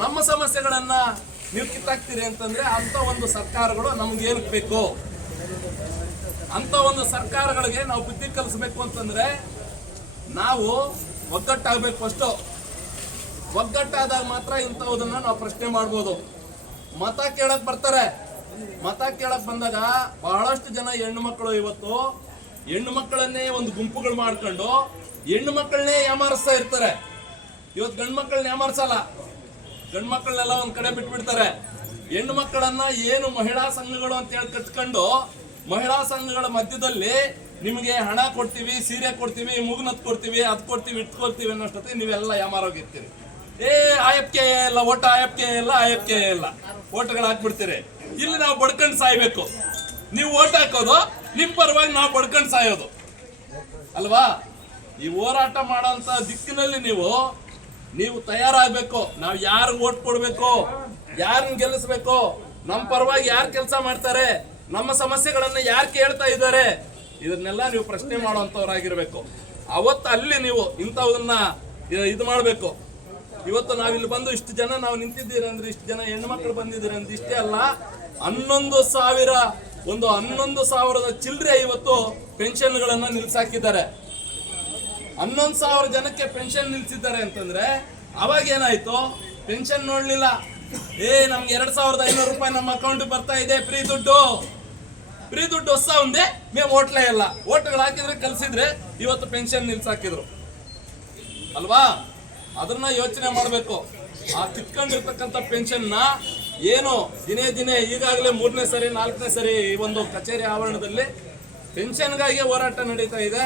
ನಮ್ಮ ಸಮಸ್ಯೆಗಳನ್ನ ನೀವು ಕಿತ್ತಾಕ್ತೀರಿ ಅಂತಂದ್ರೆ ಅಂತ ಒಂದು ಸರ್ಕಾರಗಳು ನಮ್ಗೆ ಏನಕ್ಕೆ ಬೇಕು? ಅಂತ ಒಂದು ಸರ್ಕಾರಗಳಿಗೆ ನಾವು ಬುದ್ಧಿ ಕಲಿಸ್ಬೇಕು ಅಂತಂದ್ರೆ ನಾವು ಒಗ್ಗಟ್ಟಾಗಬೇಕು. ಫಸ್ಟು ಒಗ್ಗಟ್ಟಾದಾಗ ಮಾತ್ರ ಇಂಥವುದನ್ನ ನಾವು ಪ್ರಶ್ನೆ ಮಾಡ್ಬೋದು. ಮತ ಕೇಳಕ್ ಬರ್ತಾರೆ. ಮತ ಕೇಳಕ್ ಬಂದಾಗ ಬಹಳಷ್ಟು ಜನ ಹೆಣ್ಣು ಮಕ್ಕಳು ಇವತ್ತು ಹೆಣ್ಣು ಮಕ್ಕಳನ್ನೇ ಒಂದು ಗುಂಪುಗಳು ಮಾಡ್ಕೊಂಡು ಹೆಣ್ಣು ಮಕ್ಕಳನ್ನೇ ಯಾಮಾರಿಸ್ತಾ ಇರ್ತಾರೆ. ಇವತ್ತು ಗಂಡು ಮಕ್ಕಳನ್ನ ಯಾಮಾರಿಸಲ್ಲ, ಗಂಡು ಮಕ್ಕಳನ್ನೆಲ್ಲ ಒಂದ್ ಕಡೆ ಬಿಟ್ಬಿಡ್ತಾರೆ. ಹೆಣ್ಣು ಮಕ್ಕಳನ್ನ ಏನು ಮಹಿಳಾ ಸಂಘಗಳು ಅಂತ ಹೇಳಿ ಕಟ್ಕೊಂಡು ಮಹಿಳಾ ಸಂಘಗಳ ಮಧ್ಯದಲ್ಲಿ ನಿಮಗೆ ಹಣ ಕೊಡ್ತೀವಿ, ಸೀರೆ ಕೊಡ್ತೀವಿ, ಮುಗುನತ್ ಕೊಡ್ತೀವಿ, ಅದ್ ಕೊಡ್ತೀವಿ, ಇಟ್ ಕೊಡ್ತೀವಿ ಅನ್ನೋಷ್ಟೊತ್ತಿಗೆ ನೀವೆಲ್ಲ ಯಾಮಾರೋಗಿರ್ತೀರಿ. ಆಯಪ್ಕೆ ಇಲ್ಲ, ಓಟ್ ಆಯಪ್ಕೆ ಇಲ್ಲ, ಆಯಪ್ಕೆ ಇಲ್ಲ, ಓಟ್ಗಳು ಹಾಕ್ಬಿಡ್ತೀರಿ. ಇಲ್ಲಿ ನಾವು ಬಡ್ಕೊಂಡು ಸಾಯ್ಬೇಕು. ನೀವು ಓಟ್ ಹಾಕೋದು ನಿಮ್ ಪರವಾಗಿ ನಾವು ಬಡ್ಕೊಂಡು ಸಾಯೋದು ಅಲ್ವಾ? ಈ ಹೋರಾಟ ಮಾಡೋಂತ ದಿಕ್ಕಿನಲ್ಲಿ ನೀವು ತಯಾರಾಗಬೇಕು. ನಾವು ಯಾರು ಓಟ್ ಕೊಡ್ಬೇಕು, ಯಾರನ್ನ ಗೆಲ್ಲಿಸ್ಬೇಕು, ನಮ್ಮ ಪರವಾಗಿ ಯಾರು ಕೆಲಸ ಮಾಡ್ತಾರೆ, ನಮ್ಮ ಸಮಸ್ಯೆಗಳನ್ನ ಯಾರು ಕೇಳ್ತಾ ಇದ್ದಾರೆ, ಇದನ್ನೆಲ್ಲ ನೀವು ಪ್ರಶ್ನೆ ಮಾಡುವಂತವ್ರಾಗಿರ್ಬೇಕು. ಅವತ್ತು ಅಲ್ಲಿ ನೀವು ಇಂಥವನ್ನ ಇದು ಮಾಡಬೇಕು. ಇವತ್ತು ನಾವಿಲ್ಲಿ ಬಂದು ಇಷ್ಟು ಜನ ನಾವು ನಿಂತಿದ್ದೀರಿ ಅಂದ್ರೆ, ಇಷ್ಟು ಜನ ಹೆಣ್ಣು ಮಕ್ಕಳು ಬಂದಿದ್ದೀರಿ ಅಂದ್ರೆ ಇಷ್ಟೇ ಅಲ್ಲ, 11,000 ಚಿಲ್ಲರೆ ಇವತ್ತು ಪೆನ್ಷನ್ಗಳನ್ನ ನಿಲ್ಸಾಕಿದ್ದಾರೆ. 11,000 ಜನಕ್ಕೆ ಪೆನ್ಷನ್ ನಿಲ್ಸಿದ್ದಾರೆ ಅಂತಂದ್ರೆ ಅವಾಗ ಏನಾಯ್ತು? ಪೆನ್ಷನ್ ನೋಡ್ಲಿಲ್ಲ. ನಮ್ಗೆ 2,500 ರೂಪಾಯಿ ನಮ್ಮ ಅಕೌಂಟ್ ಬರ್ತಾ ಇದೆ, ಫ್ರೀ ದುಡ್ಡು ಹೊಸ ಒಂದೇ మేము ಓಟ್ಲೇ ಇಲ್ಲ, ಓಟ್ಗಳು ಹಾಕಿದ್ರೆ ಕಲ್ಸಿದ್ರೆ ಇವತ್ತು ಪೆನ್ಷನ್ ನಿಲ್ಸಾಕಿದ್ರು ಅಲ್ವಾ? ಅದನ್ನ ಯೋಚನೆ ಮಾಡಬೇಕು. ಆ ಕಿತ್ಕೊಂಡಿರ್ತಕ್ಕಂಥ ಪೆನ್ಷನ್ನ ಏನು ದಿನೇ ಈಗಾಗಲೇ 3ನೇ ಸರಿ 4ನೇ ಸರಿ ಈ ಒಂದು ಕಚೇರಿ ಆವರಣದಲ್ಲಿ ಪೆನ್ಷನ್ಗಾಗಿ ಹೋರಾಟ ನಡೀತಾ ಇದೆ.